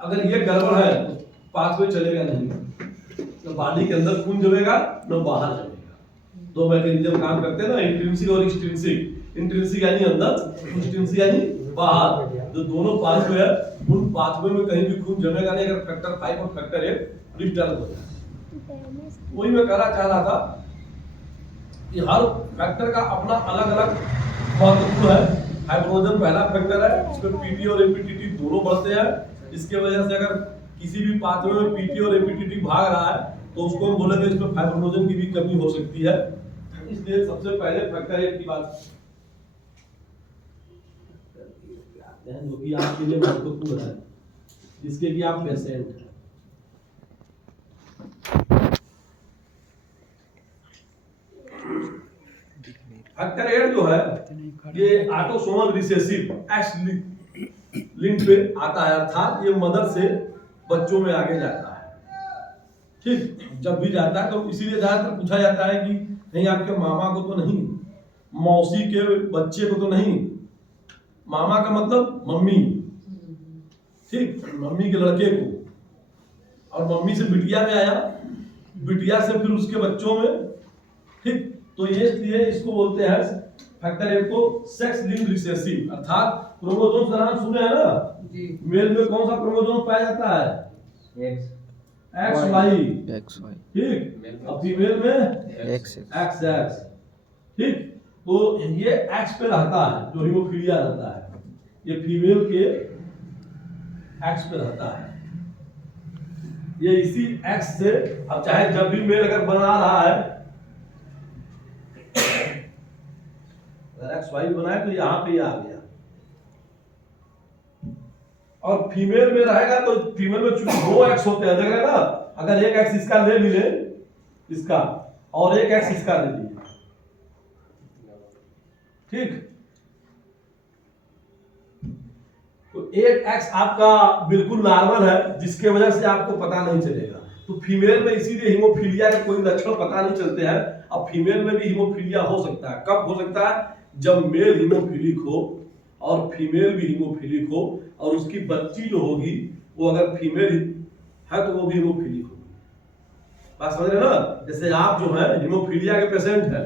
अगर ये गड़बड़ है तो पाथवे चलेगा नहीं, तो बॉडी के अंदर खून जमेगा न बाहर जमेगा। दो मैकेनिज्म काम करते हैं ना, इंट्रिंसिक और एक्सट्रिंसिक। इंट्रिंसिक यानी अंदर, एक्सट्रिंसिक यानी बाहर। जो दोनों पाथवे है उन पाथवे में कहीं भी खून जमेगा नहीं अगर फैक्टर 5 और फैक्टर 8 डिस्टर्ब हो जाए। वही मैं कहना चाह रहा था कि हर फैक्टर का अपना अलग अलग महत्व है। हाइड्रोजन पहला फैक्टर है, इसमें पीटी और एपीटीटी दोनों बढ़ते हैं। इसके वजह से अगर किसी भी पाथवे में पीटी और एपीटीटी भाग रहा है तो उसको हम बोलेंगे इसमें फाइब्रोनोजन की भी कमी हो सकती है। इसलिए सबसे पहले फैक्टर 8 की बात करते हैं, जो कि आपके लिए महत्वपूर्ण है, जिसके कि आप पेशेंट हैं। फैक्टर 8 जो है ये ऑटोसोमल रिसेसिव एक्स लिंक पे आता है, अर्थात ये मदर से बच्चों में आगे जाता है। ठीक, जब भी जाता है तो इसीलिए ज्यादातर पूछा जाता है कि नहीं आपके मामा को तो नहीं, मौसी के बच्चे को तो नहीं। मामा का मतलब मम्मी, ठीक, मम्मी के लड़के को, और मम्मी से बिटिया में आया, बिटिया से फिर उसके बच्चों में। ठीक, तो ये इसलिए इसको बोलते हैं फैक्टर 8 को सेक्स लिंक्ड रिसेसिव, अर्थात क्रोमोसोम का नाम सुने हैं ना जी। मेल में कौन सा क्रोमोसोम पाया जाता है? एक्स वाई, ठीक, और फीमेल में एक्स एक्स। ठीक, तो ये एक्स पे रहता है, जो हीमोफीलिया रहता है ये फीमेल के एक्स पे रहता है। ये इसी एक्स से, अब चाहे जब भी मेल अगर बना रहा है, अगर एक्स वाई बनाए तो यहाँ पे आ गया, और फीमेल में रहेगा तो फीमेल में चूंकि 2 एक्स होते हैं, देख रहे हैं ना, अगर एक एक्स इसका ले भी ले इसका और एक एक्स इसका ले लीजिए, ठीक, तो एक एक्स आपका बिल्कुल नॉर्मल है जिसके वजह से आपको पता नहीं चलेगा। तो फीमेल में इसीलिए हीमोफीलिया के कोई लक्षण पता नहीं चलते हैं। अब फीमेल में भी हीमोफीलिया हो सकता है, कब हो सकता है? जब मेल हीमोफीलिक हो और फीमेल भी हीमोफीलिक हो, और उसकी बच्ची जो होगी वो अगर फीमेल है तो वो भी हीमोफीलिक होगी। बात समझ रहे ना? जैसे आप जो है हीमोफीलिया के पेशेंट है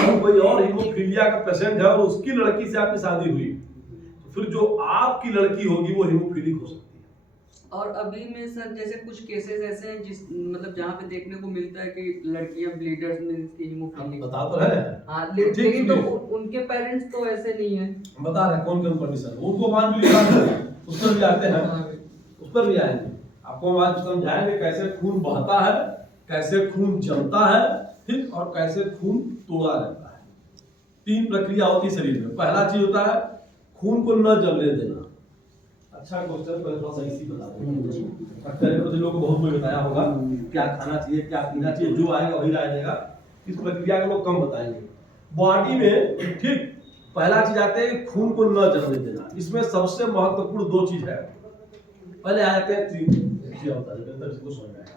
और कोई और हीमोफीलिया का पेशेंट है और उसकी लड़की से आपकी शादी हुई, तो फिर जो आपकी लड़की होगी वो हीमोफीलिक हो सकती है। और अभी में सर जैसे कुछ केसेस ऐसे हैं जिस मतलब जहाँ पे देखने को मिलता है कि लड़कियां ब्लीडर्स में हीमोफीलिक बता तो है। हाँ, लेकिन तो उनके पेरेंट्स तो ऐसे नहीं है। बता रहे कौन कौन कंडीशन उनको मान भी उस पर भी आते हैं, उस पर भी आएंगे। आपको हम आज समझाएंगे कैसे खून बहता है, कैसे खून जमता है, ठीक, और कैसे खून तोड़ा रहता है। 3 प्रक्रिया होती है शरीर में। पहला चीज होता है खून को न जमने देना। अच्छा क्वेश्चन, पहले थोड़ा सा इसी बता दें। लोगों को बहुत कोई बताया होगा क्या खाना चाहिए, क्या पीना चाहिए, जो आएगा वही जाएगा। इस प्रक्रिया को लोग कम बताएंगे। बॉडी में, ठीक, पहला चीज आते हैं खून को न जमने देना। इसमें सबसे महत्वपूर्ण 2 चीज है। पहले आ जाते हैं 3 होता है, इसको समझ में आएगा।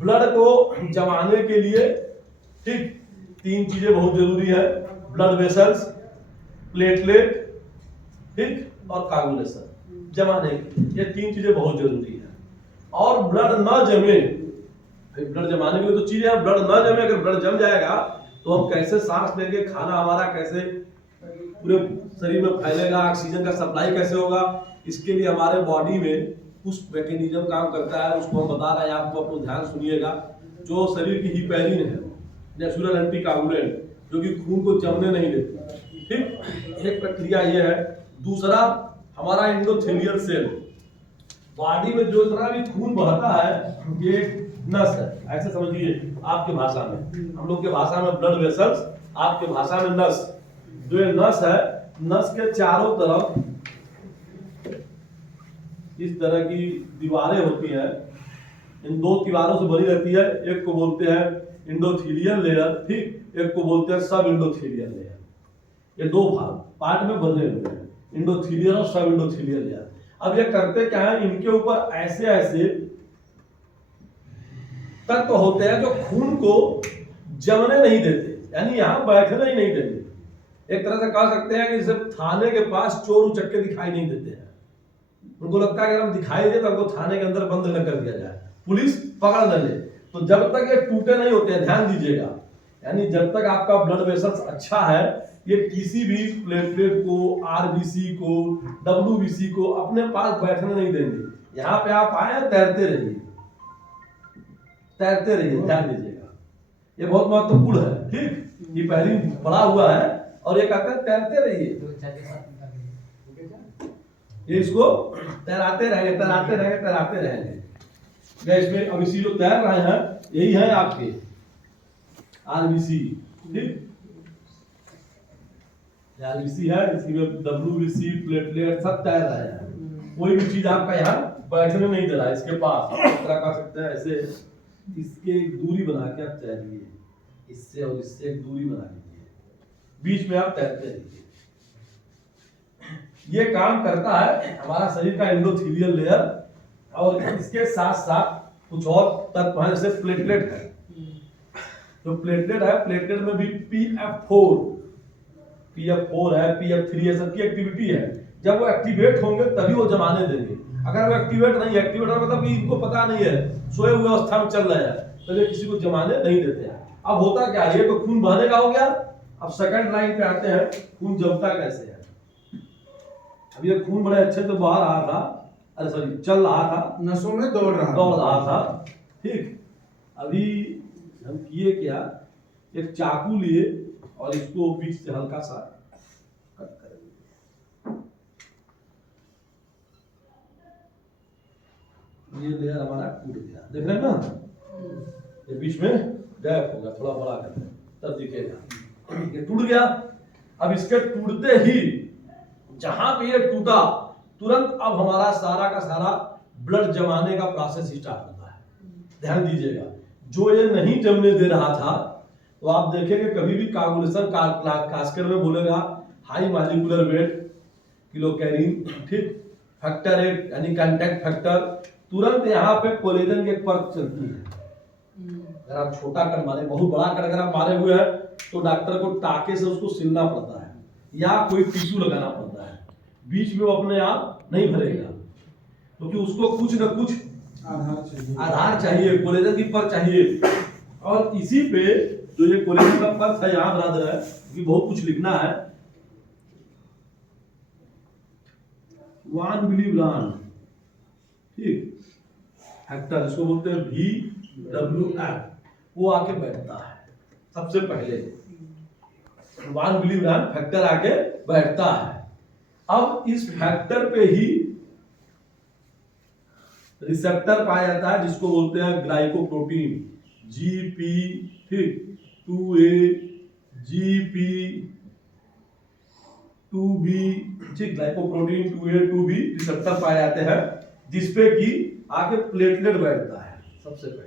ब्लड को जमाने के लिए, ठीक, 3 चीजें बहुत जरूरी है। ब्लड वेसल्स, प्लेटलेट, ठीक, और कोagulation जमाने के, ये 3 चीजें बहुत जरूरी है। और ब्लड न जमे, ब्लड जमाने के लिए तो चीजें है, ब्लड न जमे। अगर ब्लड जम जाएगा तो हम कैसे सांस लेंगे, खाना हमारा कैसे पूरे शरीर में फैलेगा, ऑक्सीजन का सप्लाई कैसे होगा, इसके लिए हमारे बॉडी में कुछ मैकेनिज्म काम करता है, उसको हम बता रहे हैं आपको, अपना ध्यान सुनिएगा। जो शरीर की हिपैरिन है, नेचुरल एंटीकोगुलेंट, जो कि खून को जमने नहीं देती, ठीक, एक प्रक्रिया ये है। दूसरा हमारा एंडोथेलियल सेल, बॉडी में जो इतना भी खून बहता है ये नस है, ऐसे समझिए आपके भाषा में। हम लोग के भाषा में ब्लड वेसल्स, आपके भाषा में नस। जो ये नस है, नस के चारों तरफ इस तरह की दीवारें होती हैं। इन 2 दीवारों से बनी रहती है। एक को बोलते हैं एंडोथेलियल लेयर, ठीक, एक को बोलते हैं सब एंडोथेलियल लेयर। ये 2 पार्ट में बने हुए हैं, एंडोथेलियल और सब एंडोथेलियल लेयर। अब ये करते क्या है, इनके ऊपर ऐसे ऐसे तत्व होते हैं जो खून को जमने नहीं देते, यानी यहाँ बैठने ही नहीं देते। एक तरह से कह सकते हैं कि जब थाने के पास चोर उचक्के दिखाई नहीं देते हैं, उनको लगता है कि हम दिखाई दे तो हमको थाने के अंदर बंद न कर दिया जाए, पुलिस पकड़ न ले। तो जब तक ये टूटे नहीं होते हैं, ध्यान दीजिएगा, यानी जब तक आपका ब्लड वेसल्स अच्छा है, ये किसी भी प्लेटलेट को, आरबीसी को, डब्ल्यूबीसी को अपने पास बैठने नहीं देंगे। यहाँ पे आप आए तैरते रहिए, तैरते रहिए, ध्यान दीजिएगा, ये बहुत महत्वपूर्ण है। ठीक, ये पहली पड़ा हुआ है और ये कहते हैं तैरते रहिए, ये इसको तैराते रहेंगे, तैराते रहेंगे, तैराते रहेंगे। इसमें अब इसी जो तैर रहे हैं यही है आपके आरबीसी। ठीक, आरबीसी है, इसी में डब्ल्यूबीसी, प्लेटलेट सब तैर रहे हैं। कोई भी चीज आपका यहाँ बैठने नहीं दे रहा है इसके पास। इस तरह कर सकते हैं ऐसे, इसके एक दूरी बना के आप तैरिए, इससे और इससे एक दूरी बना लीजिए, बीच में आप तैरते रहिए। ये काम करता है हमारा शरीर का एंडोथेलियल लेयर, और इसके साथ साथ कुछ और तत्व हैं जैसे प्लेटलेट है। तो प्लेटलेट है, प्लेटलेट में भी पीएफ4 है, पीएफ3 है, सबकी एक्टिविटी है। जब वो एक्टिवेट होंगे तभी वो जमाने देंगे। अगर वो एक्टिवेट नहीं है, एक्टिवेट मतलब कि इनको पता नहीं है, सोए हुए अवस्था में चल रहे हैं, तो ये किसी को जमाने नहीं देते हैं। अब होता क्या है, ये तो खून बहने का हो गया। अब सेकंड लाइन पे आते हैं, खून जमता कैसे है। अब ये खून बड़े अच्छे से बह रहा था, अरे सॉरी चल रहा था, नसों में दौड़ रहा था। ठीक, अभी हम किए क्या, एक चाकू लिए और इसको बीच से हल्का सा कट करेंगे। ये लेयर हमारा टूट गया, देख रहे हैं ना, ये बीच में गैप होगा, थोड़ा बड़ा करते हैं तब दिखेगा। ये टूट गया। अब इसके टूटते ही जहां पे ये टूटा, तुरंत अब हमारा सारा का सारा ब्लड जमाने का प्रोसेस स्टार्ट होता है। ध्यान दीजिएगा, जो ये नहीं जमने दे रहा था, तो आप देखेंगे कभी भी कागुलेशन कास्केट में बोलेगा हाई मॉलिक्यूलर वेट, किलो कैरीन, ठीक, फैक्टर 8 यानी कांटेक्ट फैक्टर, तुरंत यहाँ पे कोलेजन की एक परत चलती है। अगर आप छोटा कट मारे, बहुत बड़ा कट अगर आप मारे हुए हैं, तो डॉक्टर को टाके से उसको सिलना पड़ता है या कोई टिश्यू लगाना पड़ता है, बीच में वो अपने आप नहीं भरेगा, क्योंकि उसको कुछ न कुछ आधार चाहिए, कोलेजन की परत चाहिए। और इसी पे जो ये कोलेजन का परत है, यहाँ बना दे रहा है क्योंकि बहुत कुछ लिखना है। वान विलिब्रांड, ठीक, फैक्टर इसको बोलते हैं VWF, वो आके बैठता है सबसे पहले। वान विलिब्रांड फैक्टर आके बैठता है। अब इस फैक्टर पे ही रिसेप्टर पाया जाता है जिसको बोलते हैं ग्लाइकोप्रोटीन, GP, ठीक, 2A, GP, 2B, ठीक, ग्लाइकोप्रोटीन 2A, 2B रिसेप्टर पाए जाते हैं, जिसपे कि आके प्लेटलेट बैठता है सबसे पहले।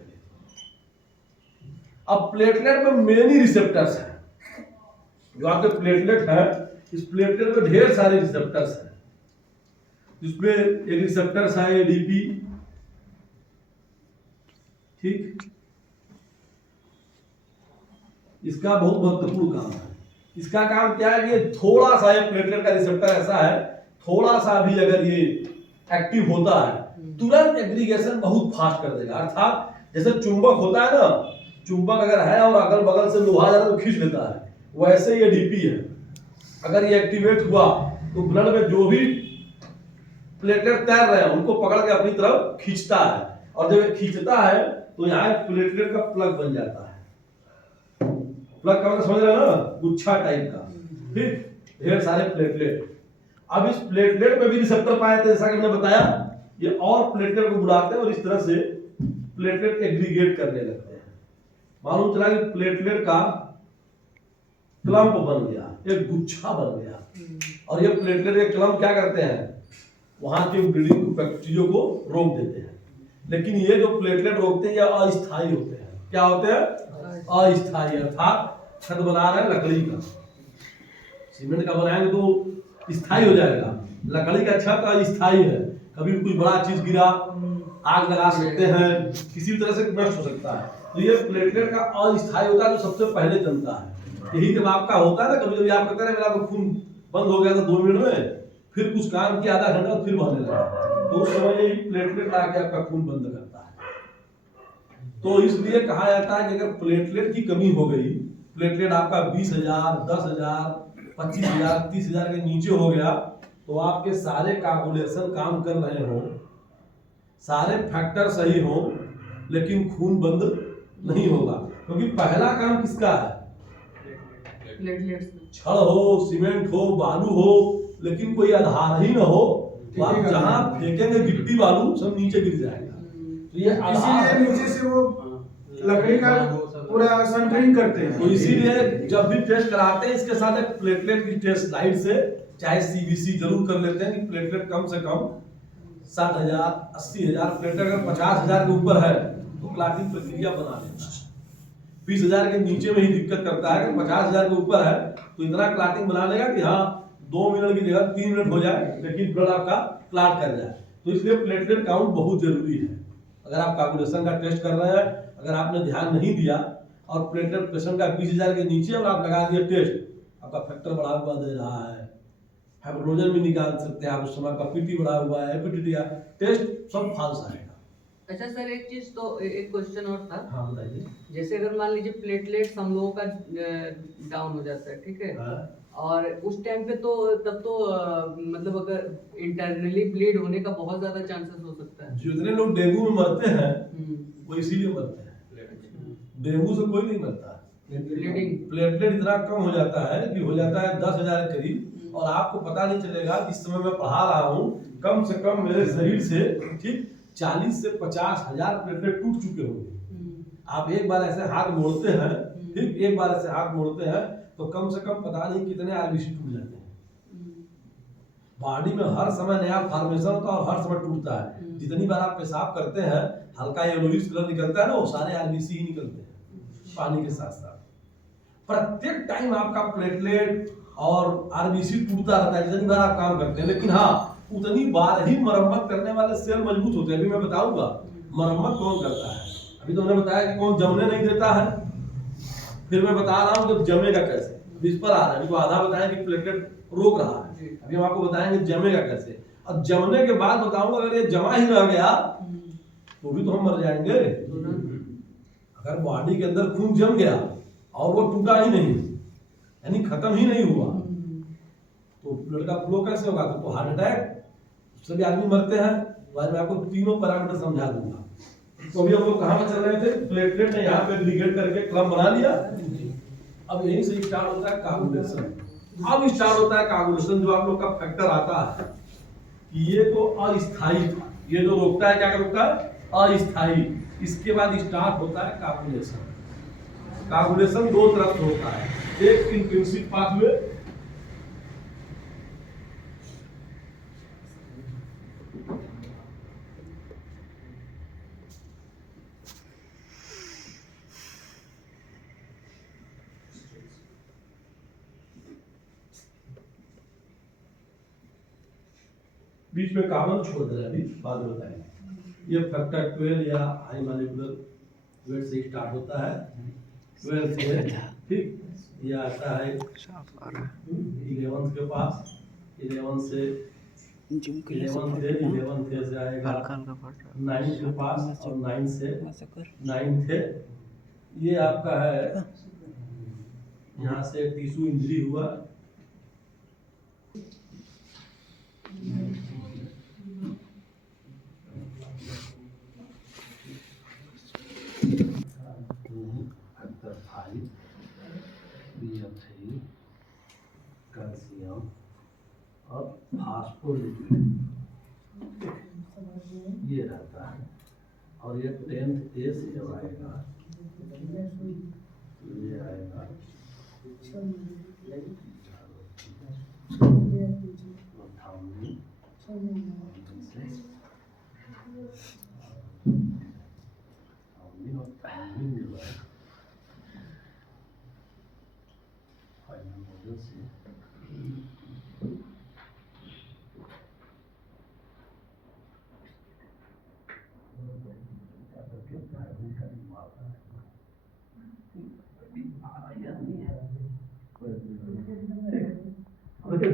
अब प्लेटलेट में मेनी रिसेप्टर्स हैं, जो आपके प्लेटलेट है, इस प्लेटलेट में ढेर सारे रिसेप्टर्स हैं, जिसमें एक रिसेप्टर्स है ADP, ठीक, इसका बहुत महत्वपूर्ण काम है। इसका काम क्या है कि थोड़ा सा ये प्लेटलेट का रिसेप्टर ऐसा है, थोड़ा सा भी अगर ये एक्टिव होता है, तुरंत एग्रीगेशन बहुत फास्ट कर देगा। अर्थात जैसे चुंबक होता है ना, चुंबक अगर है और अगल बगल से लोहा ज्यादा तो खींच लेता है, वैसे ये डीपी है। अगर ये एक्टिवेट हुआ तो ब्लड में जो भी प्लेटलेट तैर रहे हैं उनको पकड़ के अपनी तरफ खींचता है, और जब ये खींचता है तो यहाँ एक प्लेटलेट का प्लग बन जाता है। प्लग का मतलब समझ रहे हो ना, गुच्छा टाइप का, ठीक, ढेर सारे प्लेटलेट। अब इस प्लेटलेट में भी रिसेप्टर पाए थे, जैसा कि मैंने बताया, ये और प्लेटलेट को बुलाते हैं और इस तरह से प्लेटलेट एग्रीगेट करने लगते हैं। मालूम चला कि प्लेटलेट का क्लम्प बन गया, एक गुच्छा बन गया, और ये प्लेटलेट के क्लम्प क्या करते हैं, वहां के ब्लीडिंग चीजों को रोक देते हैं। लेकिन ये जो प्लेटलेट रोकते हैं ये अस्थायी होते हैं। क्या होते हैं? अस्थायी, अर्थात छत बना रहे हैं लकड़ी का, सीमेंट का बनाएंगे तो स्थायी हो जाएगा, लकड़ी का छत अस्थायी है, कभी कोई बड़ा चीज गिरा आग लगा सकते हैं, किसी तरह से नष्ट हो सकता है। तो ये प्लेटलेट का अस्थायी होता है, जो सबसे पहले जमता है। यही जब आपका होता है ना, कभी कभी आप कहते हैं मेरा तो खून बंद हो गया था 2 मिनट में, फिर कुछ काम किया आधा घंटा फिर बहने लगा, तो उस समय यही प्लेटलेट आके आपका खून बंद करता है। तो इसलिए कहा जाता है कि अगर प्लेटलेट की कमी हो गई, प्लेटलेट आपका 20,000, 10,000, 25,000, 30,000 के नीचे हो गया, तो आपके सारे काबुलेशन काम कर रहे हो, सारे फैक्टर सही हो, लेकिन खून बंद नहीं होगा। क्योंकि पहला काम किसका है? छड़ हो, सीमेंट हो, बालू हो, लेकिन कोई आधार ही ना हो, तो आप जहां फेंकेंगे गिट्टी बालू सब नीचे गिर जाएगा। तो ये इसीलिए नीचे से वो लकड़ी का पूरा संकलन करते हैं। तो इसीलिए जब भी टेस्ट कराते हैं इसके साथ एक प्लेटलेट की टेस्ट स्लाइड से चाहे सीबीसी जरूर कर लेते हैं कि प्लेटलेट कम से कम 60,000, 80,000 प्लेटलेट, अगर 50,000 के ऊपर है तो क्लॉटिंग प्रक्रिया बना लेता है। 20,000 के नीचे में ही दिक्कत करता है, कि 50,000 के ऊपर है तो इतना क्लॉटिंग बना लेगा कि हाँ 2 मिनट की जगह 3 मिनट हो जाए, लेकिन ब्लड आपका क्लॉट कर जाए। तो इसलिए प्लेटलेट काउंट बहुत जरूरी है। अगर आप काबुलेशन का टेस्ट कर रहे हैं, अगर आपने ध्यान नहीं दिया और प्लेटलेट पेशेंट का 20,000 के नीचे और आप लगा दिए टेस्ट, आपका फैक्टर बढ़ा हुआ दे रहा है, हाइड्रोजन भी निकाल सकते हैं आप उस समय, आपका पीटी बढ़ा हुआ है, एपीटी टेस्ट सब फॉल्स आएगा। अच्छा सर, एक चीज तो एक क्वेश्चन और था। हाँ बताइए। जैसे अगर मान लीजिए प्लेटलेट्स हम लोगों का डाउन हो जाता है, ठीक है, हाँ। और उस टाइम पे तो तब तो मतलब अगर इंटरनली ब्लीड होने का बहुत ज्यादा चांसेस हो सकता है। जितने लोग डेंगू में मरते हैं वो इसीलिए मरते हैं, डेंगू से कोई नहीं मरता। ब्लीडिंग प्लेटलेट इतना कम हो जाता है कि हो जाता है 10,000 के करीब, और आपको पता नहीं चलेगा। इस समय मैं पढ़ा रहा हूँ, कम से कम मेरे शरीर से ठीक 40 से 50,000 प्लेटलेट टूट चुके होंगे। आप एक बार ऐसे हाथ मोड़ते हैं, ठीक, एक बार ऐसे हाथ मोड़ते हैं तो कम से कम पता नहीं कितने आरबीसी टूट जाते हैं। बॉडी में हर समय नया फॉर्मेशन होता है और हर समय टूटता है। जितनी बार आप पेशाब करते हैं हल्का येलोइश कलर निकलता है ना, वो सारे आरबीसी ही निकलते हैं पानी के साथ साथ। प्रत्येक टाइम आपका प्लेटलेट और आरबीसी टूटता रहता है जितनी बार आप काम करते हैं, लेकिन हाँ उतनी बार ही मरम्मत करने वाले सेल मजबूत होते हैं। अभी मैं बताऊंगा मरम्मत कौन करता है। अभी तो मैंने बताया कि कौन जमने नहीं देता है, फिर मैं बता रहा हूँ कि जमेगा कैसे। इस पर आ रहा है, तो आधा बताया कि प्लेटलेट रोक रहा है, अभी हम आपको बताएंगे जमेगा कैसे। अब जमने के बाद बताऊंगा अगर ये जमा ही रह गया तो भी तो हम मर जाएंगे। अगर बॉडी के अंदर खून जम गया और वो टूटा ही नहीं, यानी खत्म ही नहीं हुआ, तो ब्लड का फ्लो कैसे होगा? तो हार्ट अटैक, सभी आदमी मरते हैं। बाद में आपको तीनों पैरामीटर समझा दूंगा। तो अभी हम लोग कहाँ पर चल रहे थे? प्लेटलेट ने यहाँ पे लिगेट करके क्लम बना लिया। अब यहीं से स्टार्ट होता है कागुलेशन। अब स्टार्ट होता है कागुलेशन, जो आप लोग का फैक्टर आता है। ये तो अस्थायी था, ये जो रोकता है, क्या रोकता है? अस्थायी। इसके बाद स्टार्ट होता है कागुलेशन। कागुलेशन दो तरफ से होता है, एक इंट्रिंसिक पाथवे, बीच में कार्बन छोड़ दे रहा है, अभी बाद में बताएंगे। ये फैक्टर 12 या हाई मॉलिक्यूलर वेट से स्टार्ट होता है, 12 से, ठीक। ये आता है 11 के पास, 11 से 11 से आएगा 9 के पास, और 9 से 9 थे। ये आपका है, यहाँ से टिश्यू इंजरी हुआ, कैल्शियम और फास्फोलिपिड ये रहता है। और ये 10th ए से जब आएगा ये आएगा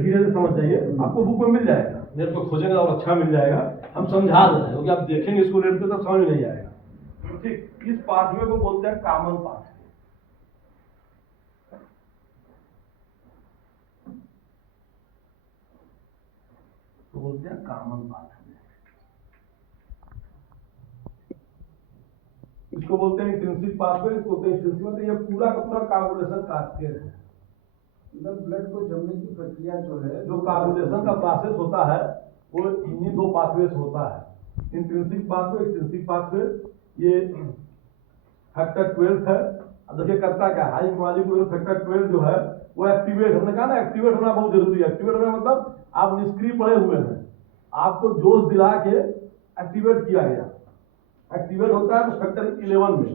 धीरे से समझ जाइए, आपको बुक में मिल जाएगा, नेट पर खोजेंगे और अच्छा मिल जाएगा। हम समझा दे रहे हैं क्योंकि आप देखेंगे इसको नेट पे तब समझ में नहीं आएगा। ठीक, इस पाथवे को बोलते हैं कॉमन पाथवे। तो बोलते हैं कॉमन पाथवे। इसको बोलते हैं इंट्रिंसिक पाथवे, इसको बोलते हैं एक्सट्रिंसिक। मतलब ये पूरा का पूरा कार्बोलेशन कास्केड है। मतलब ब्लड को जमने की प्रक्रिया जो है, जो कार्बोलेशन का प्रोसेस होता है वो इन्हीं दो पाथवे से होता है, इंट्रिंसिक पाथवे, एक्सट्रिंसिक पाथवे। ये फैक्टर 12 है। अब देखिए करता क्या, हाई मॉलिक्यूलर फैक्टर 12 जो है वो एक्टिवेट, हमने कहा ना एक्टिवेट होना बहुत जरूरी है। एक्टिवेट होना मतलब आप निष्क्रिय पड़े हुए हैं, आपको जोश दिला के एक्टिवेट किया गया। एक्टिवेट होता है तो फैक्टर 11 में,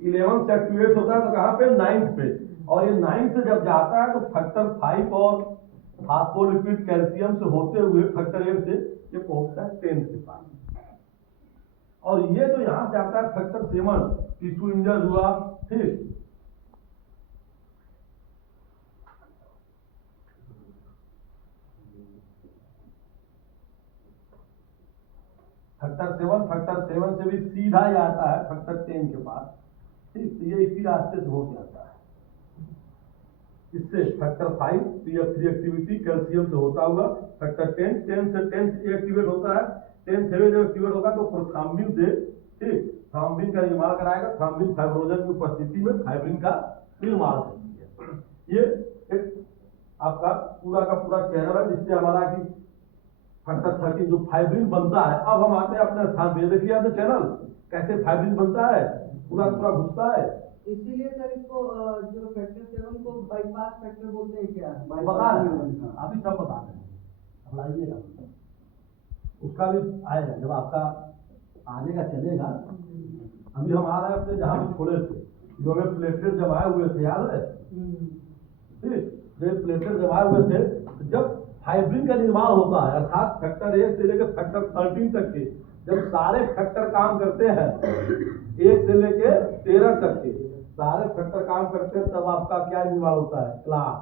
11 से एक्टिवेट होता है तो कहाँ पे, 9 पे। और ये 9 से जब जाता है तो फैक्टर 5 और फास्फोलिपिड कैल्शियम से होते हुए फैक्टर 8 से ये पहुंचता है 10 के पास। और ये जो यहाँ से आता है फैक्टर 7, टिश्यू इंजर हुआ, ठीक। फैक्टर 7 से भी सीधा ही आता है फैक्टर 10 के पास, ठीक। ये इसी रास्ते से होके आता है। इससे फैक्टर 5 CF3 एक्टिविटी कैल्शियम से होता हुआ फैक्टर 10 से 10 एक्टिवेट होता है। 10 से जब एक्टिवेट होगा तो प्रोथ्राम्बिन से, ठीक, थ्राम्बिन का निर्माण कराएगा। थ्राम्बिन फाइब्रोजन की उपस्थिति में फाइब्रिन का निर्माण करती है। ये एक आपका पूरा का पूरा चैनल है जिससे हमारा कि फैक्टर 13 जो फाइब्रिन बनता है। अब हम आते हैं अपने स्थान पे, देखिए आपने चैनल कैसे फाइब्रिन बनता है, पूरा पूरा घुसता है। इसीलिए सर इसको जो फैक्टर 7 को बाईपास फैक्टर बोलते हैं क्या? बता रहे हैं अभी, सब बता रहे हैं, अब लाइएगा उसका भी आएगा जब आपका आने का चलेगा। अभी हम आ रहे हैं अपने जहाँ पे छोड़े थे, जो हमें प्लेटलेट जमाए हुए थे, याद है, ठीक। प्लेटलेट जमाए हुए थे, जब फाइब्रिन का निर्माण होता है अर्थात फैक्टर 1 से लेकर फैक्टर 13 तक के जब सारे फैक्टर काम करते हैं, 1 से लेकर 13 तक के सारे फैक्टर काम करते हैं, तब आपका क्या निर्माण होता है, क्लाट।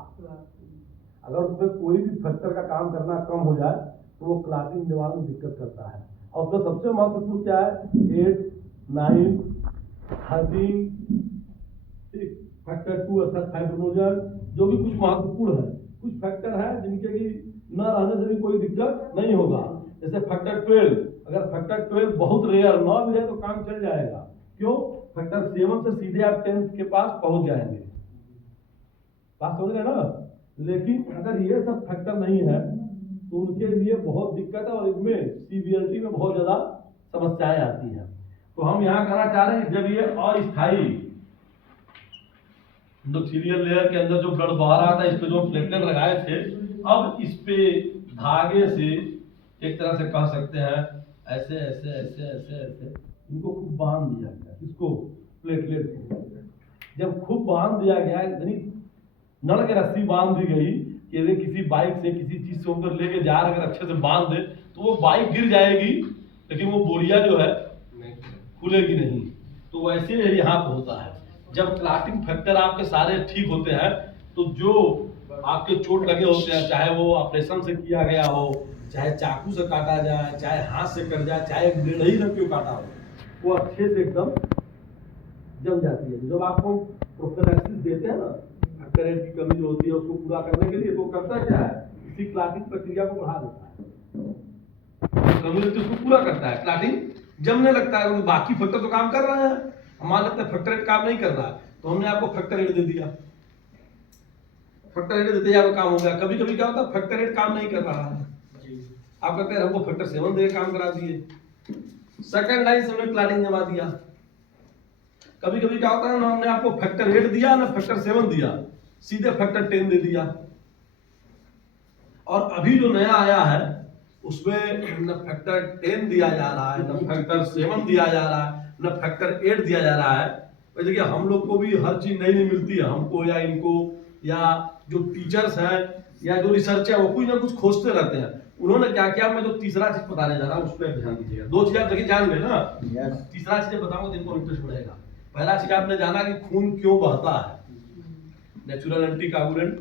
अगर उसमें कोई भी फैक्टर का काम करना कम हो जाए तो वो क्लाटिंग निर्माण में दिक्कत करता है। और उसमें सबसे महत्वपूर्ण क्या है, 8, 9, 13, ठीक, फैक्टर 2 अर्थात फाइब्रोनोजन, जो भी कुछ महत्वपूर्ण है। कुछ फैक्टर है जिनके की न रहने से भी कोई दिक्कत नहीं होगा, जैसे फैक्टर 12। अगर फैक्टर 12 बहुत रेयर न मिले तो काम चल जाएगा, क्यों, फैक्टर 7 से सीधे आप 10 के पास पहुंच जाएंगे, बात समझ रहे हैं ना। लेकिन अगर ये सब फैक्टर नहीं है तो उनके लिए बहुत दिक्कत है और इनमें सीवियरिटी में बहुत ज्यादा समस्याएं आती हैं। तो हम यहाँ कहना चाह रहे हैं जब ये अस्थायी एंडोथेलियल लेयर के अंदर जो ब्लड बह रहा था, इस पे जो प्लेटलेट लगाए थे, अब इस पे धागे से एक तरह से कह सकते हैं ऐसे ऐसे ऐसे ऐसे ऐसे इनको खूब बांध दिया गया। इसको प्लेटलेट को जब खूब बांध दिया गया, यानी नल के रस्सी बांध दी गई कि यदि किसी बाइक से किसी चीज से ऊपर लेके जा रहे, अगर अच्छे से बांध दे तो वो बाइक गिर जाएगी लेकिन वो बोरिया जो है खुलेगी नहीं। तो वैसे यहाँ पे होता है, जब क्लाटिंग फैक्टर आपके सारे ठीक होते हैं तो जो आपके चोट लगे होते हैं, चाहे वो ऑपरेशन से किया गया हो, चाहे चाकू से काटा जाए, चाहे हाथ से कट जाए, चाहे ब्लेड ही न क्यों काटा हो, वो अच्छे से एकदम जम जाती है। जब आपको प्रोफिलैक्सिस देते हैं ना, फैक्टर 8 की कमी जो होती है उसको पूरा करने के लिए, तो करता क्या है, इसी क्लाटिंग प्रक्रिया को बढ़ा देता है, कमी होती है उसको पूरा करता है, क्लाटिंग जमने लगता है। बाकी फैक्टर तो काम कर रहे हैं, हमारा लगता है फैक्टर 8 काम नहीं कर रहा है, तो हमने आपको फैक्टर 8 दे दिया, फैक्टर 8 देते ही काम हो गया। कभी कभी क्या होता है फैक्टर 8 काम नहीं कर रहा है, आप कहते हैं हमको फैक्टर 7 दे काम करा दिए, सेकंड लाइन से हमने क्लाटिंग जमा दिया। कभी कभी क्या होता है ना, हमने आपको फैक्टर 8 दिया ना फैक्टर 7 दिया, सीधे फैक्टर 10 दे दिया। और अभी जो नया आया है उसमें न फैक्टर 10 दिया जा रहा है, न फैक्टर 7 दिया जा रहा है, न फैक्टर 8 दिया जा रहा है। तो देखिए हम लोग को भी हर चीज नई नहीं मिलती है, हमको या इनको या जो टीचर्स हैं या जो रिसर्च है वो कुछ ना कुछ खोजते रहते हैं। उन्होंने क्या किया, मैं जो तीसरा चीज बताने जा रहा हूँ उस पर ध्यान दीजिएगा। 2 चीज आप देखिए जान गए ना, तीसरा चीज बताऊंगा जिनको इंटरेस्ट बढ़ेगा। पहला चीज आपने जाना कि खून क्यों बहता है, नेचुरल एंटीकोगुलेंट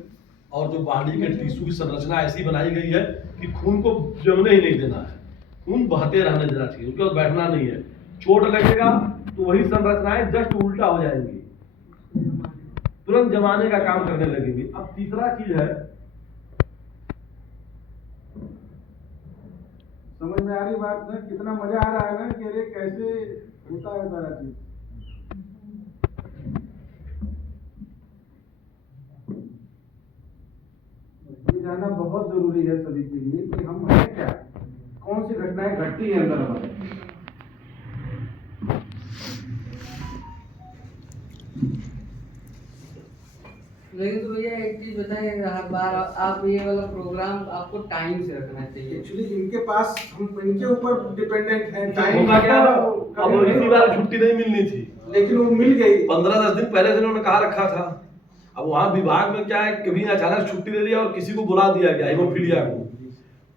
और जो बॉडी के टिश्यू की संरचना ऐसी बनाई गई है कि खून को जमने ही नहीं देना है, खून बहते रहने देना चाहिए, उसके बाद बैठना नहीं है। चोट लगेगा तो वही संरचनाएं जस्ट उल्टा हो जाएंगी, तुरंत जमाने का काम करने लगेंगी। अब तीसरा चीज है, समझ में आ रही बात ना, कितना मजा आ रहा है ना कि अरे कैसे होता है सारा चीज। ये जानना बहुत जरूरी है सभी के लिए कि हम हैं क्या, कौन सी घटनाएं घटती है अंदर हमारे। लेकिन तो भैया एक चीज बताएं, हर बार आप ये वाला प्रोग्राम आपको टाइम से रखना चाहिए। एक्चुअली इनके पास हम इनके ऊपर डिपेंडेंट हैं, टाइम होगा क्या, अब इसी बार छुट्टी नहीं मिलनी थी, लेकिन वो मिल गई। 15-10 दिन पहले से उन्होंने कहा रखा था। अब वहाँ विभाग में क्या है, कभी अचानक छुट्टी दे दिया और किसी को बुला दिया गया हेमोफीलिया को,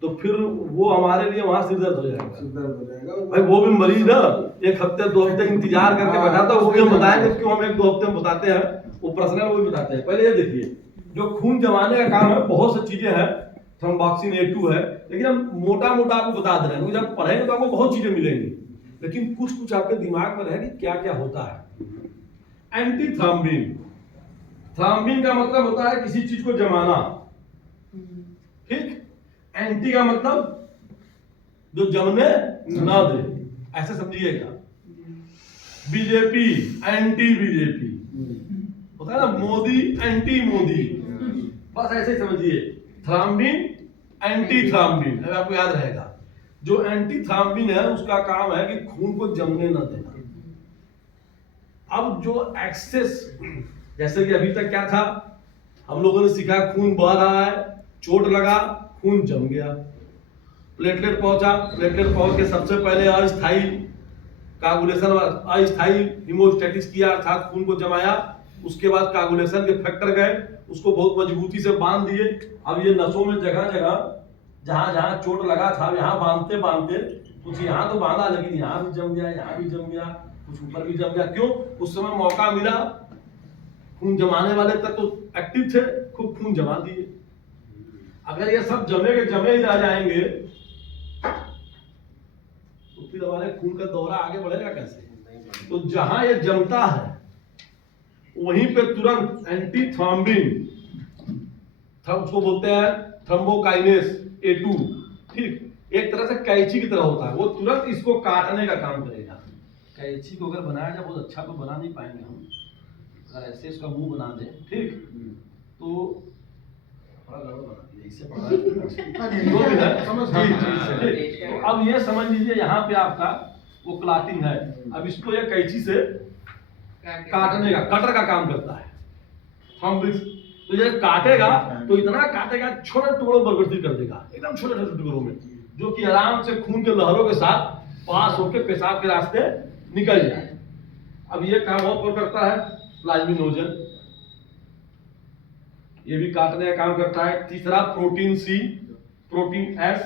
तो फिर वो हमारे लिए वहाँ सिर दर्द हो जाएगा। भाई वो भी मरीज ना 1 हफ्ते 2 हफ्ते इंतजार करके बैठाता है, वो भी हम बताएंगे क्यों हम 1-2 हफ्ते में बताते हैं, वो पर्सनल वो भी बताते हैं। पहले ये देखिए, जो खून जमाने का काम है, बहुत सी चीजें हैं, थ्रोम्बोक्सिन A2 है, लेकिन हम मोटा मोटा आपको बता दे रहे हैं, जब पढ़ेंगे तो आपको बहुत चीजें मिलेंगी, लेकिन कुछ कुछ आपके दिमाग में रहेगी क्या क्या होता है। एंटी थ्रोम्बिन, थ्रोम्बिन का मतलब होता है किसी चीज को जमाना, ठीक। एंटी का मतलब जो जमने ना दे, ऐसे समझिएगा। बीजेपी एंटी बीजेपी होता है ना, मोदी एंटी मोदी, बस ऐसे ही समझिए। थ्रोम्बिन एंटी थ्रोम्बिन, अब आपको याद रहेगा। जो एंटी थ्रोम्बिन है उसका काम है कि खून को जमने ना देना। अब जो एक्सेस, जैसे कि अभी तक क्या था, हम लोगों ने सीखा खून बह रहा है, चोट लगा, खून जम गया, प्लेटलेट पहुंचा, प्लेटलेट पहुंच के सबसे पहले अस्थायी कागुलेशन, अस्थायी हीमोस्टैटिस किया, अर्थात खून को जमाया। उसके बाद कागुलेशन के फैक्टर गए, उसको बहुत मजबूती से बांध दिए। अब ये नसों में जगह जगह जहां जहां चोट लगा था, यहाँ बांधते बांधते कुछ यहाँ तो बांधा, लेकिन यहाँ भी जम गया, यहाँ भी जम गया, कुछ ऊपर भी जम गया। क्यों? उस समय मौका मिला, खून जमाने वाले तक तो एक्टिव थे, खूब खून जमा दिए। अगर ये सब जमे के जमे ही रह जाएंगे तो फिर हमारे खून का दौरा आगे बढ़ेगा कैसे? तो जहां ये जमता है वहीं पे तुरंत एंटी थ्रोम्बिन, उसको बोलते हैं थ्रोम्बोकाइनेस A2, ठीक, एक तरह से कैंची की तरह होता है, वो तुरंत इसको काटने का काम करेगा। कैंची को अगर बनाया जाए बहुत अच्छा तो बना नहीं पाएंगे हम, अगर ऐसे इसका मुंह बना दें, ठीक, तो थोड़ा गड़बड़ बना दिया, इससे तो अब ये समझ लीजिए यहाँ पे आपका वो क्लॉटिंग है। अब इसको ये कैंची से काटने का, कटर का काम करता है थ्रोम्बिन। तो ये काटेगा तो इतना काटेगा, छोटे टुकड़ों पर बर्बाद कर देगा, एकदम छोटे छोटे टुकड़ों में, जो कि आराम से खून के लहरों के साथ पास होकर पेशाब के रास्ते निकल जाए। अब ये काम और करता है प्लाज्मिनोजन, ये भी काटने का काम करता है। तीसरा प्रोटीन C, प्रोटीन S,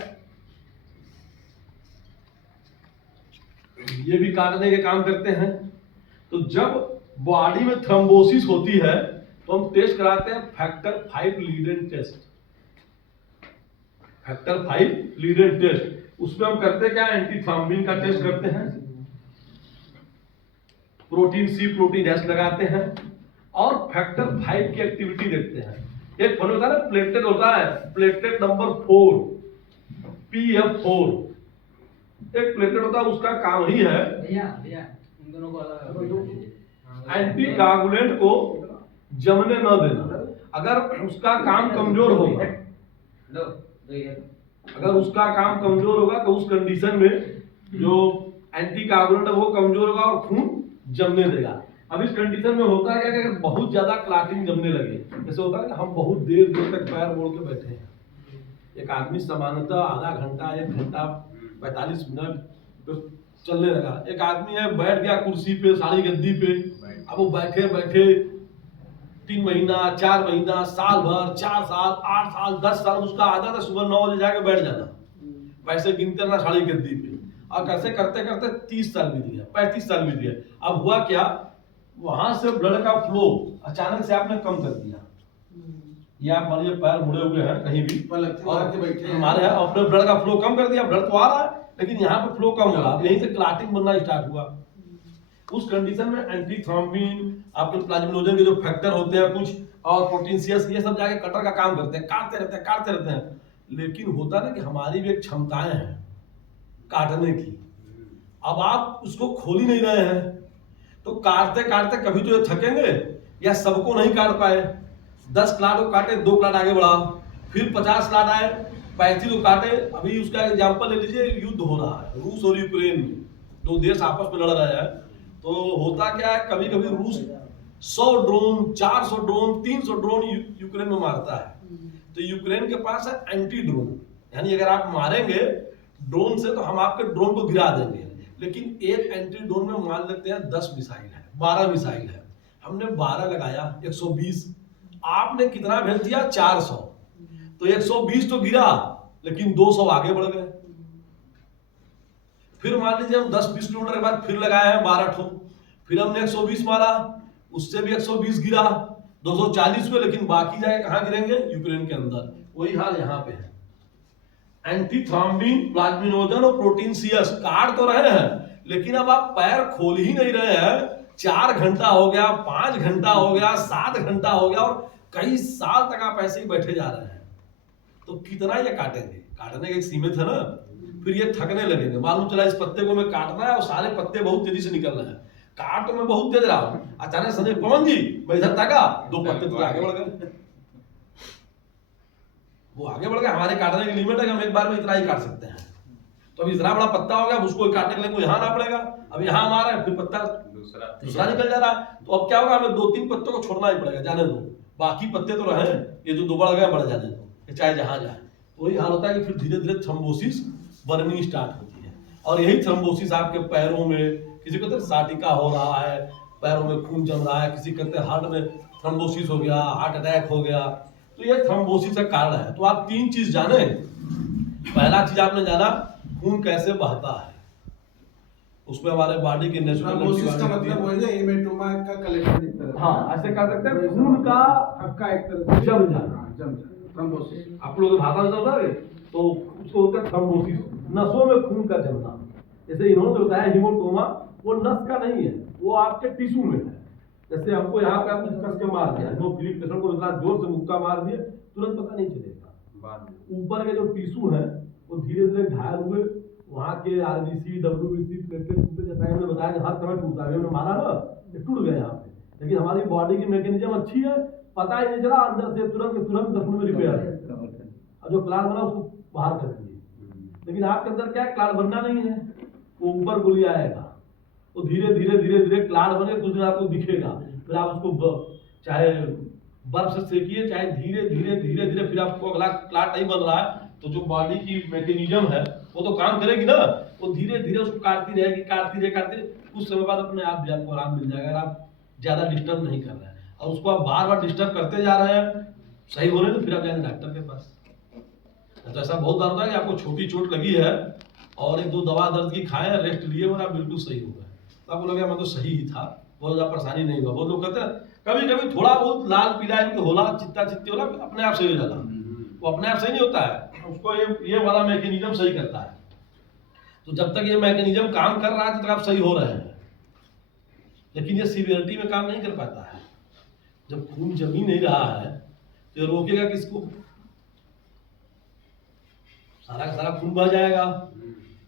ये भी काटने के काम करते हैं। तो जब बॉडी में थ्रोम्बोसिस होती है तो हम टेस्ट कराते हैं factor 5 Leiden test, factor 5 Leiden test. उसमें हम करते क्या, एंटी थ्रोम्बिन का टेस्ट करते हैं, प्रोटीन C, प्रोटीन S लगाते हैं और फैक्टर 5 की एक्टिविटी देखते हैं। एक फल होता है ना, प्लेटलेट होता है, प्लेटलेट नंबर 4 PF4, एक प्लेटलेट होता है, उसका काम ही है इन दोनों को अलग एंटी कागुलेंट को जमने न देना। अगर उसका काम कमजोर होगा, अगर उसका काम कमजोर होगा तो उस कंडीशन में जो एंटी कागुलेंट है वो कमजोर होगा और खून जमने देगा। अब इस कंडीशन में होता है कि अगर बहुत ज्यादा क्लॉटिंग जमने लगे, जैसे होता है कि हम बहुत देर तक पैर मोड़ के बैठे हैं, एक आदमी सामान्यतः आधा घंटा 1 घंटा 45 मिनट तो चलने लगा, एक आदमी है बैठ गया कुर्सी पे, सारी गद्दी पे, अब वो बैठे बैठे 3 महीना 4 महीना, साल भर, 4 साल 8 साल 10 साल उसका आदत है सुबह 9 बजे जाके बैठ जाना, वैसे गिनते रहना सारी गद्दी पे, और कैसे करते करते 30 साल बीत गया, 35 साल बीत गया। अब हुआ क्या, वहां से ब्लड का फ्लो अचानक से आपने कम कर दिया, ये आप मान लीजिए पैर मुड़े हुए हैं कहीं भी पलक और मार के बैठे हैं। हमारे यहाँ अपने ब्लड का फ्लो कम कर दिया, ब्लड तो आ रहा है लेकिन यहाँ पे फ्लो कम हो रहा है, यहीं से क्लॉटिंग बनना स्टार्ट हुआ। उस कंडीशन में एंटी थ्रोम्बिन, आपके प्लाज्मिनोजन के जो फैक्टर होते हैं कुछ और प्रोटीनसियस, ये सब जाके कटर का काम करते हैं, काटते रहते हैं। लेकिन होता ना कि हमारी भी एक क्षमताएं हैं काटने की, अब आप उसको खोल ही नहीं रहे हैं तो काटते काटते कभी तो ये थकेंगे या सबको नहीं काट पाए। 10 क्लाट को काटे, 2 क्लाट आगे बढ़ा, फिर 50 क्लाट आए, 35 को काटे। अभी उसका एग्जांपल ले लीजिए, युद्ध हो रहा है रूस और यूक्रेन में, दो देश आपस में लड़ रहे हैं। तो होता क्या है, कभी कभी रूस 100 ड्रोन, 400 ड्रोन, 300 ड्रोन यूक्रेन में मारता है। तो यूक्रेन के पास है एंटी ड्रोन, यानी अगर आप मारेंगे ड्रोन से तो हम आपके ड्रोन को गिरा देंगे। लेकिन एक एंटी ड्रोन में मान लेते हैं 10 मिसाइल है, 12 मिसाइल है, हमने 12 लगाया 120, आपने कितना भेज दिया 400, तो 120 तो गिरा लेकिन 200 आगे बढ़ गए। फिर मान लीजिए हम 10-20 किलोमीटर के बाद फिर लगाए हैं 12 ठो, फिर हमने 120 मारा, उससे भी 120 गिरा 240 पे, लेकिन बाकी जाके कहां गिरेंगे, यूक्रेन के अंदर। वही हाल यहाँ पे है। एंटी थ्रोम्बिन, प्लाज्मिनोजन और प्रोटीनसियस काट तो रहे हैं लेकिन अब आप पैर खोल ही नहीं रहे हैं। 4 घंटा हो गया, 5 घंटा हो गया, 7 घंटा हो गया और कई साल तक आप ऐसे ही बैठे जा रहे हैं, तो कितना ये काटेंगे? काटने का एक सीमित है ना। फिर ये थकने लगेंगे, मालूम चला इस पत्ते को मैं काटना है और सारे पत्ते बहुत तेजी से निकल रहे हैं, काट तो मैं बहुत तेज रहा हूं, अचानक संजय पवन जी मैं इधर ताका, 2 पत्ते तो आगे बढ़ गए। वो आगे बढ़ गए, हमारे काटने की लिमिट है कि हम एक बार में इतना ही काट सकते हैं। तो अभी इतना बड़ा पत्ता हो गया, उसको काटने के लिए यहाँ आना पड़ेगा। अब यहाँ हमारा है, फिर पत्ता दूसरा निकल जा रहा है, तो अब क्या होगा, हमें 2-3 पत्तों को छोड़ना ही पड़ेगा, जाने दो, बाकी पत्ते तो रहे, ये जो 2 बढ़ गए बढ़ जाने दो, चाहे जहां जाए। तो वही हाल होता है कि फिर धीरे धीरे थ्रोम्बोसिस बननी स्टार्ट होती है। और यही थ्रोम्बोसिस आपके पैरों में, किसी को साटिका हो रहा है, पैरों में खून जम रहा है, किसी कहते हैं हार्ट में थ्रोम्बोसिस हो गया, हार्ट अटैक हो गया, तो ये थ्रोम्बोसिस का कारण है। तो आप 3 चीज जाने। पहला चीज आपने जाना खून कैसे बहता है, उसमें हमारे बॉडी के नेचुरल थ्रोम्बोसिस का मतलब वही है, हेमेटोमा का कलेक्शन एक तरह। हाँ, ऐसे कह सकते हैं खून का आपका एक तरह से जम जाना, थ्रोम्बोसिस। आप लोग भाषा में समझ रहे, तो उसको होता है थ्रोम्बोसिस, नसों में खून का जमना। जैसे इन्होंने जो बताया हीमोटोमा, वो नस का नहीं है, वो आपके टिश्यू में है। जैसे हमको यहाँ पे आपने कस के मार दिया, हीमोफिलिक पेशेंट को इतना जोर से मुक्का मार दिया, तुरंत पता नहीं चलेगा। ऊपर के जो टिश्यू है वो धीरे धीरे घायल हुए, वहाँ के आरबीसी, डब्ल्यूबीसी, प्लेटलेट टूटे, जैसा हमने बताया कि हर समय टूटता है, हमने मारा ना ये टूट गए यहाँ पे। लेकिन हमारी बॉडी की मैकेनिज्म अच्छी है, पता ही नहीं चला, अंदर से तुरंत 10 मिनट में रिपेयर है, और जो क्लाट बना उसको बाहर कर दिए। लेकिन आपके अंदर क्या है, क्लाट बनना नहीं है, वो ऊपर गोली आएगा, तो धीरे धीरे क्लाट बने, कुछ दिन आपको दिखेगा, फिर आप उसको चाहे बर्फ से सेकिए, चाहे धीरे धीरे फिर आपको अगला क्लाट नहीं बन रहा है, तो जो बॉडी की मैकेनिज्म है वो तो काम करेगी ना, वो धीरे धीरे उसको काटती रहेगी, काटती रहे, कुछ समय बाद अपने आप भी आपको आराम मिल जाएगा, अगर आप ज्यादा डिस्टर्ब नहीं कर रहे हैं। और उसको आप बार बार डिस्टर्ब करते जा रहे हैं, सही होने तो फिर आप जाएंगे डॉक्टर के पास। तो ऐसा बहुत बार होता है कि आपको छोटी चोट लगी है और 1-2 दवा दर्द की खाए, रेस्ट लिए और आप बिल्कुल सही हो गए, तो आपको लगा मैं तो सही ही था, बहुत ज्यादा परेशानी नहीं हुआ। बहुत लोग कहते हैं कभी कभी थोड़ा बहुत लाल पीला इनके होला, चित्ता चित्ती होला, अपने आप सही हो जाता, वो अपने आप सही नहीं होता है, उसको ये वाला मैकेनिज्म सही करता है। तो जब तक ये मैकेनिज्म काम कर रहा है तब तक आप सही हो रहे हैं, लेकिन ये सीवियरिटी में काम नहीं कर पाता है। जब खून जम ही नहीं रहा है तो ये रोकेगा किसको, सारा का सारा खून बह जाएगा।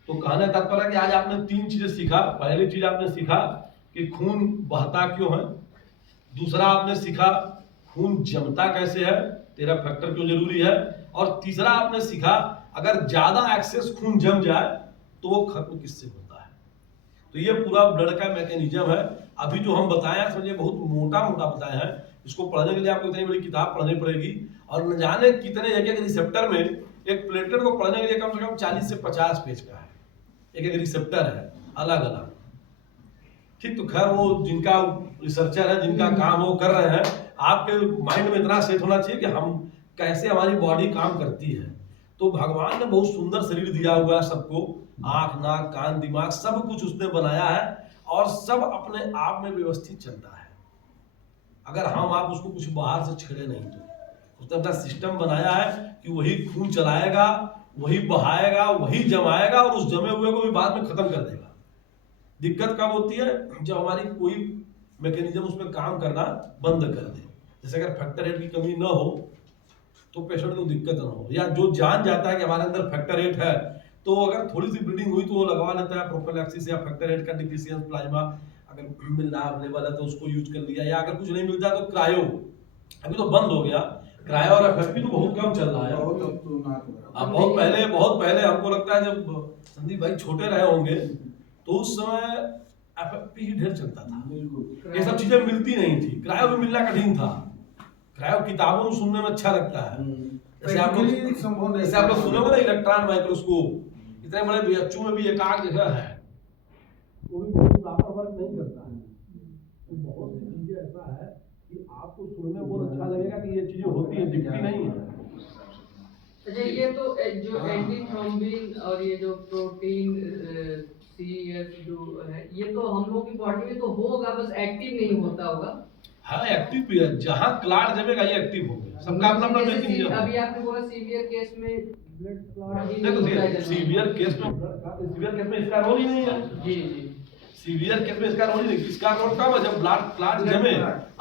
तो कहने तात्पर्य कि आज आपने 3 चीजें सीखा। पहली चीज आपने सीखा कि खून बहता क्यों है, दूसरा आपने सीखा खून जमता कैसे है, 13 फैक्टर क्यों जरूरी है, और तीसरा आपने सीखा अगर ज्यादा एक्सेस खून जम जाए तो वो खत्म किससे होता है। तो ये पूरा ब्लड का मैकेनिज्म है। अभी जो हम बताए हैं समझिए बहुत मोटा बताए हैं, इसको पढ़ने के लिए आपको इतनी बड़ी किताब पढ़नी पड़ेगी, और न जाने कितने एक रिसेप्टर में, एक प्लेटलेट को पढ़ने के लिए कम से कम 40 से 50 पेज का है, एक रिसेप्टर है अलग अलग। ठीक, तो खैर वो जिनका रिसर्चर है, जिनका काम वो कर रहे हैं, आपके माइंड में इतना सेट होना चाहिए कि हम कैसे हमारी बॉडी काम करती है। तो भगवान ने बहुत सुंदर शरीर दिया हुआ है सबको, आंख, नाक, कान, दिमाग सब कुछ उसने बनाया है, और सब अपने आप में व्यवस्थित चलता है, अगर हम आप उसको कुछ बाहर से छेड़े नहीं तो। उसने अपना सिस्टम बनाया है कि वही खून चलाएगा, वही बहाएगा, वही जमाएगा और उस जमे हुए को भी बाद में खत्म कर देगा। दिक्कत कब होती है? जब हमारी कोई मैकेनिज्म उसमें काम करना बंद कर दे। जैसे अगर फैक्टर रेट की कमी ना हो तो पेशेंट को दिक्कत ना हो, या जो जान जाता है कि हमारे अंदर फैक्टर रेट है तो अगर थोड़ी सी ब्लीडिंग हुई तो वो लगवा लेता है प्रोफिलैक्सिस या फैक्टर रेट का डिफिशियंस प्लाज्मा अगर मिल रहा है अवेलेबल है तो उसको यूज कर लिया, या अगर कुछ नहीं मिलता तो क्रायो, अभी तो बंद हो गया क्रायो, और एफएफपी तो बहुत कम चल रहा है। अब बहुत पहले हमको लगता है जब संदीप भाई छोटे रहे होंगे तो उस समय एफएफपी ही ढेर चलता था, ये सब चीजें मिलती नहीं थी, क्रायो भी मिलना कठिन था। क्रायो किताबों में सुनने में अच्छा लगता है, जैसे आप लोग सुनोगे ना इलेक्ट्रॉन माइक्रोस्कोप, इतने बड़े बीएचयू में भी एक आग जगह है, वो भी बहुत प्रॉपर वर्क नहीं करता है। तो बहुत सी चीजें ऐसा है कि आपको सुनने में बहुत अच्छा लगेगा कि ये चीजें होती है, दिखती नहीं है। अच्छा, ये तो जो एंटी थ्रोम्बिन और ये जो प्रोटीन सीएस जो है, ये तो हम लोग की बॉडी में तो होगा, बस एक्टिव नहीं होता होगा। हाँ एक्टिव भी है, जहाँ क्लाट जमेगा ये एक्टिव हो गया, सबका अपना अपना मैकेनिज्म है। अभी आपने बोला सीवियर केस में ब्लड क्लॉट ही देखो नहीं होता है। सीवियर केस में इसका रोल ही नहीं है। जी जी, सीवियर केस में इसका रोल ही नहीं, इसका रोल कब है? जब ब्लड क्लॉट जमे।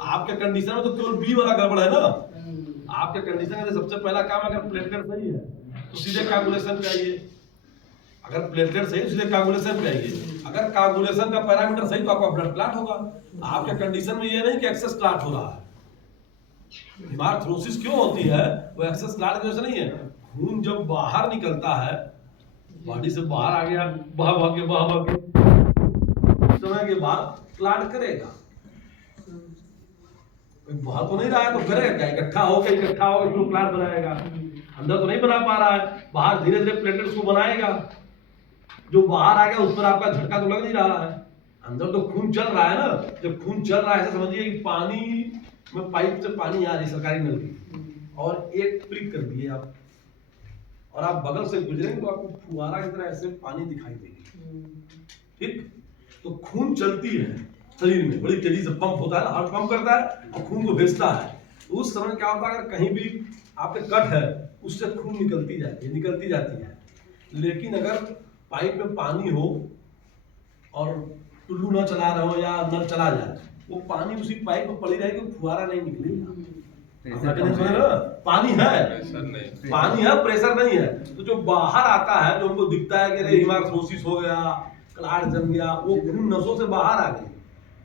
आपके कंडीशन में तो केवल बी वाला गड़बड़ है ना, आपके कंडीशन में सबसे पहला काम अगर प्लेटलेट सही है तो सीधे कोगुलेशन पे आइए, अगर प्लेटलेट सही है सीधे कोगुलेशन पे आइए, अगर कोगुलेशन का पैरामीटर सही तो आपका ब्लड क्लॉट होगा। आपके कंडीशन में ये नहीं कि एक्सेस क्लॉट हो रहा है। बीमार थ्रोसिस क्यों होती है? वो एक्सेस क्लॉट की वजह से नहीं है, खून जब बाहर निकलता है बॉडी से बाहर आ गया, बह के समय के बाद क्लॉट करेगा। बाहर तो नहीं रहा है तो करेगा क्या? इकट्ठा होकर फिर क्लॉट बनाएगा, अंदर तो नहीं बना पा रहा है, बाहर धीरे धीरे प्लेटलेट्स को बनाएगा, जो बाहर आ गया उस पर आपका झटका तो लग नहीं रहा है, अंदर तो खून चल रहा है ना। जब खून चल रहा है ऐसा समझिए कि पानी में पाइप से पानी आ रही सरकारी नल की, और एक प्रिक कर दिए आप और आप बगल से गुजरेंगे तो आपको फुहारा की तरह ऐसे पानी दिखाई देगी। ठीक, तो खून चलती है शरीर में, बड़ी तेजी से पंप होता है, हार्ट पंप करता है और खून को भेजता है। तो उस समय क्या होता है, अगर कहीं भी आपके कट है उससे खून निकलती जाती है। लेकिन अगर पाइप में पानी हो और टुल्लू न चला रहे हो या नल चला जाए, वो पानी उसी पाइप में पड़ी रहेगी, फुहारा नहीं निकलेगा। पानी है, प्रेशर नहीं है। तो जो बाहर आता है, जो हमको दिखता है कि अरे हीमार्थ्रोसिस हो गया, क्लॉट जम गया, वो खून नसों से बाहर आ गई।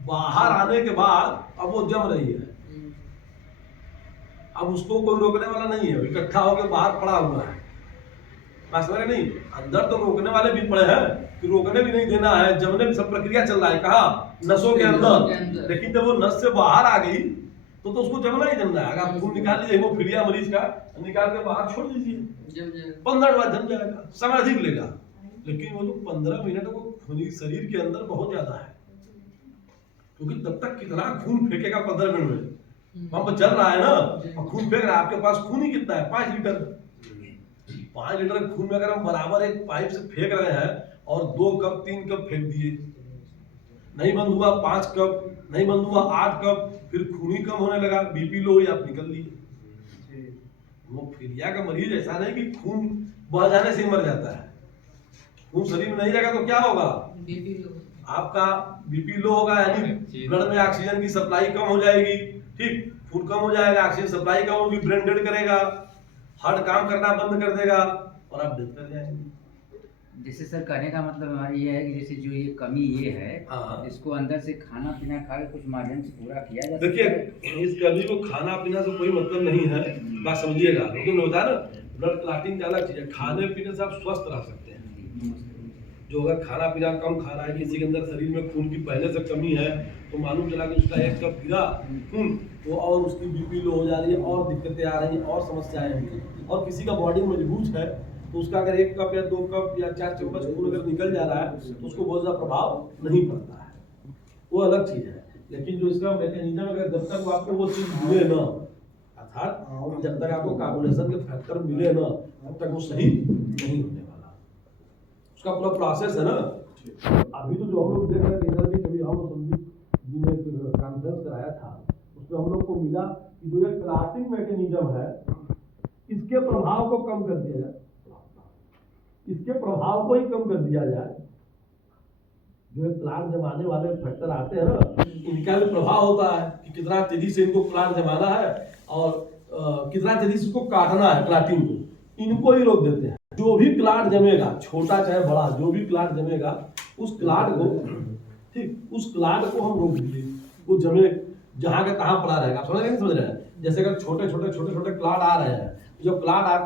बाहर आने के बाद अब वो जम रही है, अब उसको कोई रोकने वाला नहीं है, इकट्ठा होकर बाहर पड़ा हुआ है। बात समझ रहे नहीं? अंदर तो रोकने वाले भी पड़े हैं कि रोकने भी नहीं देना है, जमने भी सब प्रक्रिया चल रहा है, कहा नसों के अंदर। लेकिन जब वो नस से बाहर आ गई तो उसको जमना ही जमना है। अगर खून निकाल लीजिए हीमोफीलिया मरीज का, निकाल के बाहर छोड़ दीजिए, 15 मिनट जम जाएगा, समय अधिक लेगा। लेकिन वो जो 15 मिनट वो खूनी शरीर के अंदर बहुत ज्यादा है, क्योंकि तब तक कितना खून फेंकेगा 15 मिनट में? पंप चल रहा है ना, और खून फेंक रहा है। आपके पास खून ही कितना है? 5 लीटर। 5 लीटर खून में अगर हम बराबर एक पाइप से फेंक रहे हैं और 2 कप 3 कप फेंक दिए, नहीं बंद हुआ 5 कप, नहीं बंद हुआ 8 कप, फिर खून ही कम होने लगा, बीपी लो या आप निकल लिए। हीमोफीलिया का मरीज ऐसा नहीं कि खून बह जाने से मर जाता है, खून शरीर में नहीं रहेगा तो क्या होगा? बीपी लो, आपका बीपी लो होगा, यानी ब्लड में ऑक्सीजन की सप्लाई कम हो जाएगी। ठीक, खून कम हो जाएगा, ऑक्सीजन सप्लाई कम होगी, ब्रेन डेड करेगा, हार्ट काम करना बंद कर देगा और आप डेथ कर जाएंगे। जैसे सर कहने का मतलब हमारा ये है कि जैसे जो ये कमी ये है, इसको अंदर से खाना पीना खा के कुछ माध्यम से पूरा किया जा सकता है। देखिए, इस कमी को खाना पीना से कोई मतलब नहीं है, बात समझिएगा। लेकिन होता है ना, ब्लड क्लॉटिंग का अलग चीज है, खाने पीने से आप स्वस्थ रह सकते हैं। जो अगर खाना पीना कम खा रहा है, किसी के अंदर शरीर में खून की पहले से कमी है, तो मालूम चला कि उसका 1 कप गिरा खून तो और उसकी बीपी लो हो जा रही है, और दिक्कतें आ रही हैं, और समस्याएं होंगी। और किसी का बॉडी मजबूत है तो उसका अगर 1 कप या 2 कप या 4 चम्मच खून अगर निकल जा रहा है तो उसको बहुत ज्यादा प्रभाव नहीं पड़ता है, वो अलग चीज है। लेकिन जो इसका मैकेनिज्म, अगर जब तक आपको वो चीज मिले ना, अर्थात जब तक आपको कार्बोनेशन के फैक्टर मिले ना, तब तक वो सही नहीं होने वाला। उसका पूरा प्रोसेस है ना। अभी तो जो हम लोग देख रहे थे इधर भी, कभी हम संदीप जी ने कॉन्फ्रेंस कराया था, उसमें हम लोग को मिला कि जो ये क्लाटिंग मैकेनिज्म है इसके प्रभाव को कम कर दिया जाए, इसके प्रभाव को ही कम कर दिया जाए। जो क्लाट जमाने वाले फैक्टर आते हैं ना, इनका भी प्रभाव होता है कि कितना तेजी से इनको क्लाट जमाना है और कितना तेजी से इसको काटना है, क्लाटिंग को, इनको ही रोक देते हैं। जो भी क्लाट जमेगा, छोटा चाहे बड़ा, जो भी क्लाट जमेगा उस क्लाट को, ठीक, उस क्लाट को हम रोक दिए, वो जमे जहाँ का तहाँ पड़ा रहेगा। आप समझ रहे हैं? जैसे अगर छोटे छोटे क्लाट आ रहे हैं, जो क्लाट आते